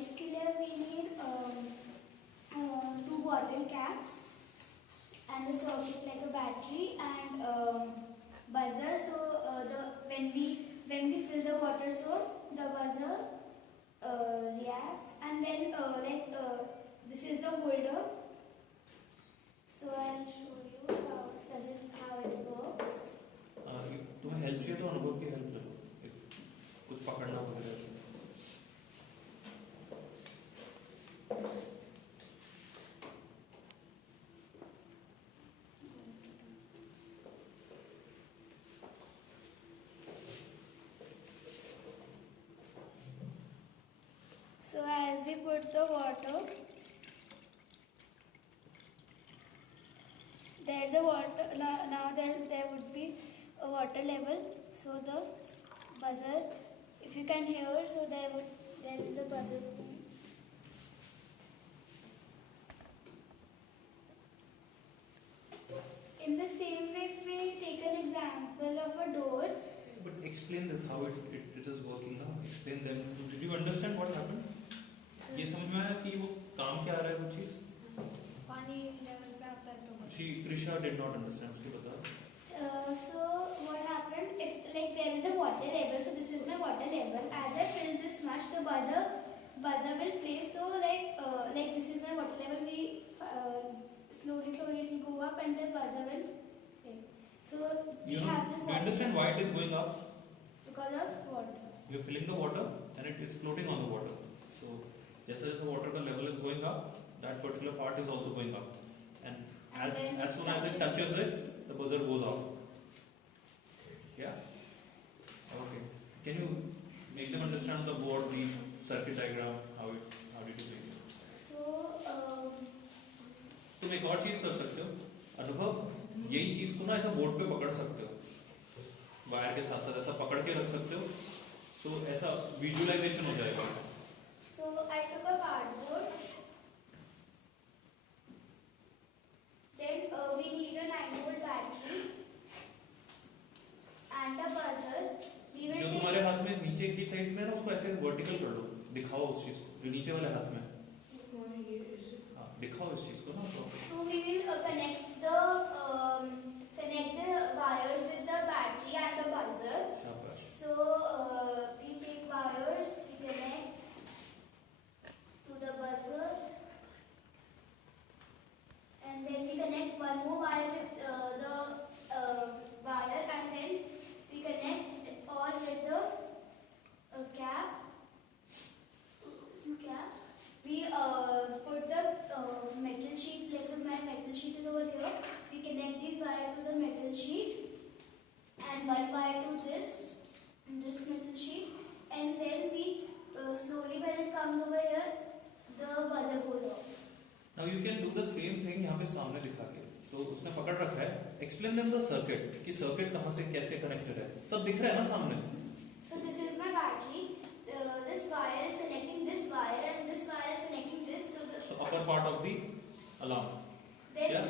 इसके लिए we need two bottle caps and a circuit like a battery and buzzer. So when we fill the water, so the buzzer reacts, and then this is the holder. So I'll show you how it works. तुम्हें help चाहिए तो अनुभव की help ले लो, कुछ पकड़ना वगैरह। So as we put the water, there's a water, now there would be a water level. So the buzzer, if you can hear, so there is a buzzer. In the same way, if we take an example of a door. But explain this, how it is working now. Explain them. Did you understand what happened? ये समझ में आया कि वो काम क्या आ रहा है वो चीज? पानी लेवल पे आता है तो। Krisha did not understand. उसको बता। So what happens if there is a water level? So this is my water level. As I fill this much, the buzzer will play. So this is my water level. We slowly it will go up and the buzzer will play. So we have this. Do you understand why it is going up? Because of water. You are filling the water and it is floating on the water. So जैसे जैसे water का level is going up, that particular part is also going up. And as soon as it touches it, the buzzer goes off. Yeah? Okay. Can you make them understand the board, the circuit diagram, how did you make it? So तुम एक और चीज कर सकते हो, अनुभव यही चीज को ना ऐसा बोर्ड पे पकड़ सकते हो, वायर के साथ साथ ऐसा पकड़ के रख सकते हो, तो ऐसा विजुअलाइजेशन हो जाएगा। So I took a cardboard. Then we need a 9-volt battery and a buzzer. जो तुम्हारे हाथ में नीचे की साइड में ना उसको ऐसे वर्टिकल कर लो, दिखाओ उस चीज को जो नीचे वाले हाथ में। हाँ, दिखाओ इस चीज को ना। So we will connect the wires with the battery and the buzzer. So we take wires, we connect to the buzzer, and then we connect one more wire with the wire, and then we connect all with the cap. We put the metal sheet, like my metal sheet is over here. We connect this wire to the metal sheet and one wire to this metal sheet, and then we slowly, when it comes over here, the buzzer goes off. Now you can do the same thing यहाँ पे सामने दिखा के, तो उसने पकड़ रखा है, explain them the circuit, कि circuit कहाँ से कैसे connected है, सब दिख रहा है ना सामने? So this is my battery. This wire is connecting this wire, and this wire is connecting this. So upper part of the alarm. Then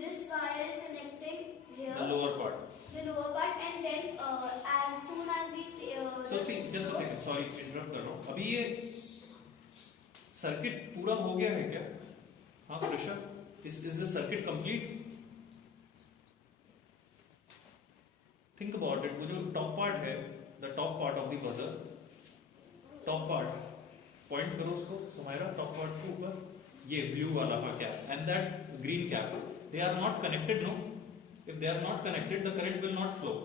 this wire is connecting here. The lower part. The lower part, and then as soon as we. So see, just a second. Sorry, interrupt कर रहा हूँ. अभी ये circuit पूरा हो गया है क्या? हाँ, Krishna, is the circuit complete? Think about it. वो जो top part है, the top part of the buzzer, top part, point करो उसको, समायरा, top part के ऊपर, ये blue वाला cap, and that green cap, they are not connected, no? If they are not connected, the current will not flow.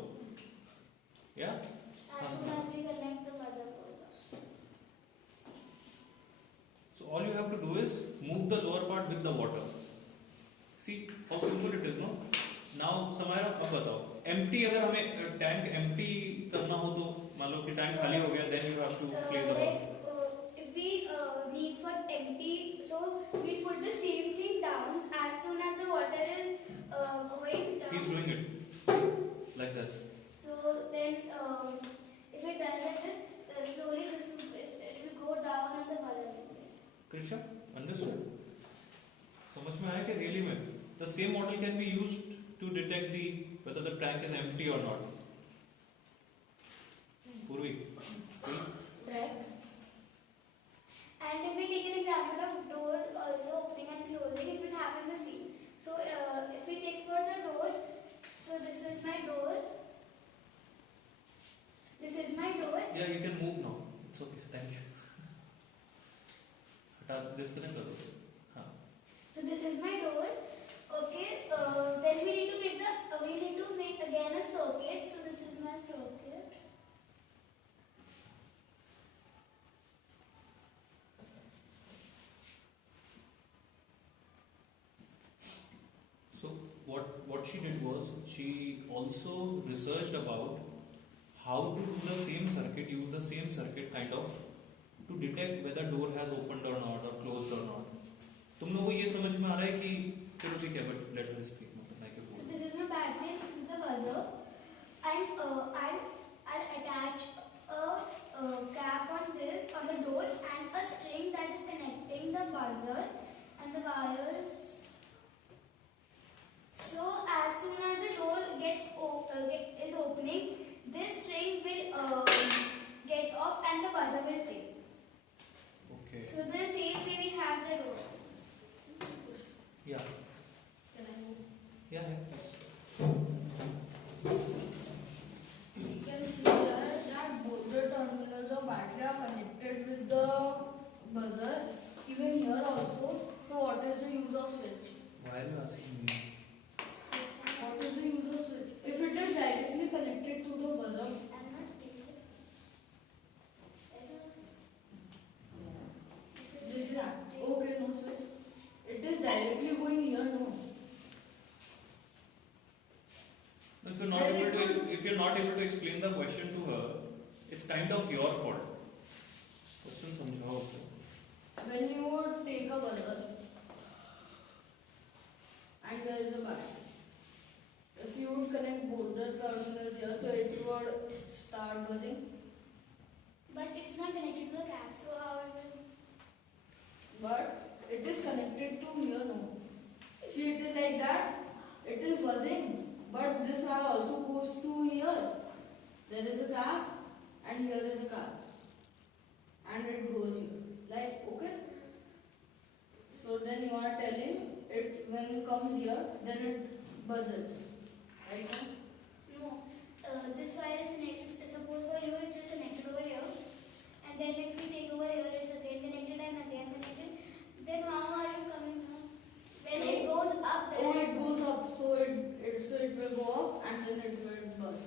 Yeah? As soon as we connect, the buzzer goes off. So all you have to do is move the lower part with the water. See how simple it is, no? Now Samaira अब बताओ, empty अगर हमें tank empty करना हो तो मान लो कि tank खाली हो गया, then you have to play the ball. If we need for empty, so we put the same thing down. As soon as the water is going down. He's doing it like this. So then, if it does like this, slowly it will go down and the buzzer will play. Krisha, understood? समझ में आया कि really में the same model can be used to detect whether the tank is empty or not. Purvi, Right. So if we take for the door, so this is my door. This is my door. Yeah, you can move now. It's okay. Thank you. Disconnect कर दो. हाँ. So this is my door. Okay. Then we need to make again a circuit. So this is my circuit. So what she did was she also researched about how to do the same circuit, use the same circuit kind of to detect whether door has opened or not or closed or not. तुम लोगों को ये समझ में आ रहा है कि चलो ठीक है but let her speak मतलब like So this is my battery. This is the buzzer, and I'll attach a cap on the door and a string that is connecting the buzzer and the wires. So as soon as the door is opening, this string will get off and the buzzer will click. Okay. So the same way we have the door. Yeah. Can I move? Yeah. Yes. You can see here that both the terminals of battery are connected with the buzzer. Even here also. So what is the use of switch? Why are you asking me? What is the use of switch? If it is directly connected to the buzzer, I'm not taking this. this is okay, no switch. It is directly going here, no. If you're not able to explain the question to her, it's kind of your fault. Question समझाओ उसे. When you take a buzzer and there is a battery, if you would connect both the terminals here, so it would start buzzing. But it's not connected to the cap, so how it will? But it is connected to here, no. See, it is like that. It is buzzing, but this wire also goes to here. There is a cap, and here is a cap, and it goes here. Like, okay. So then you are telling it when it comes here, then it buzzes. Right now? No. This wire is connected. Suppose for you it is connected over here, and then if we take over here, it's again connected and again connected. Then how are you coming now? When it goes up, then Oh, it goes up, so it will go up and then it will buzz.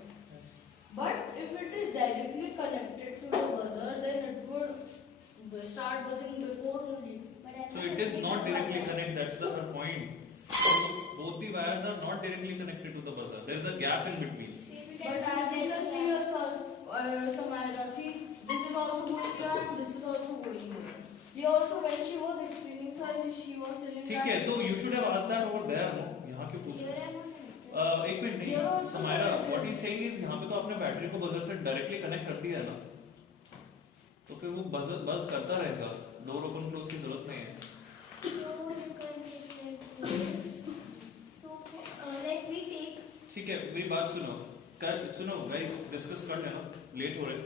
But if it is directly connected to the buzzer, then it would start buzzing before only. But I'm So not it is connecting not the directly buzzer. connected. That's the point. So both the wires are not directly connected to the buzzer. There is a gap in between. See if we But as you can see here, Samaya, see, this is also going here and this is also going here. He also, when she was explaining, sir, she was telling ठीक है, तो you should have asked that over there, no? यहाँ क्यों पूछ Here रहे I'm हो? not connected. एक minute Here नहीं. also Samaira, it what is. he's saying is यहाँ पे तो आपने बैटरी को बजर से डायरेक्टली कनेक्ट कर दिया है ना? तो फिर वो बज करता रहेगा. डोर ओपन क्लोज की जरूरत नहीं है. So what is going to be like this? So like we take. ठीक है, मेरी बात सुनो. सुनो, भाई डिस्कस कर लेना. लेट हो रहे.